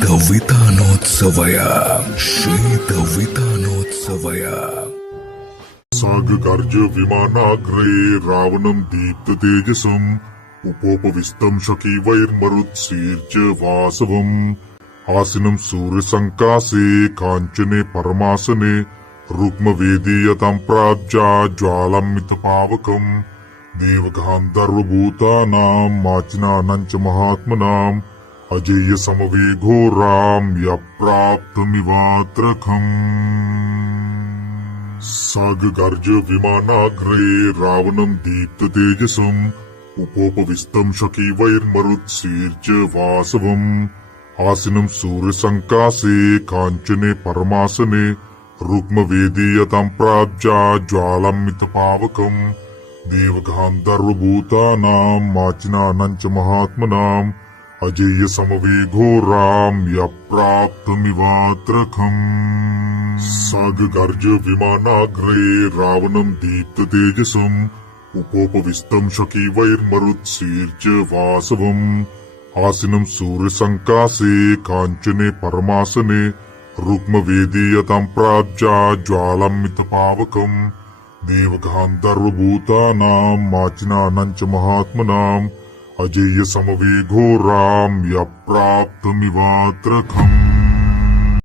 शीतवितानोत्सवय शीतवितानोत्सवय सागर्ज विमानाग्रे रावणं दीप्ततेजसम् उपोपविष्टं शकीवैर्मरुत्सीर्च वासवम् आसीनं सूर्यसङ्कासे काञ्चने परमासने रुक्मवेदीयतां प्राज्ञा ज्वालामितपावकम् देवगान्धर्वभूतानां माचिनानां च महात्मनाम् अजेय समवेघोरां यप्राप्तमिवात्रखम् सागर्ज विमानाग्रे रावणं दीप्ततेजसम् उपोपविष्टं शकीवैर्मरुत्सीर्च वासवम् आसीनं सूर्यसङ्कासे काञ्चने परमासने रुक्मवेदीयतां प्राज्ञा ज्वालामितपावकम् देवगान्धर्वभूतानां माचिनानां च महात्मनाम् अजेय समवेघोरां यप्राप्तमिवात्रखम् सागर्ज विमानाग्रे रावणं दीप्ततेजसम् उपोपविष्टं शकीवैर्मरुत्सीर्च वासवम् आसीनं सूर्यसङ्कासे काञ्चने परमासने रुक्मवेदीयतां प्राज्ञा ज्वालामितपावकम् देवगान्धर्वभूतानां माचिनानां च महात्मनाम् अजेय समवेघोरां यप्राप्तमिवात्रखम्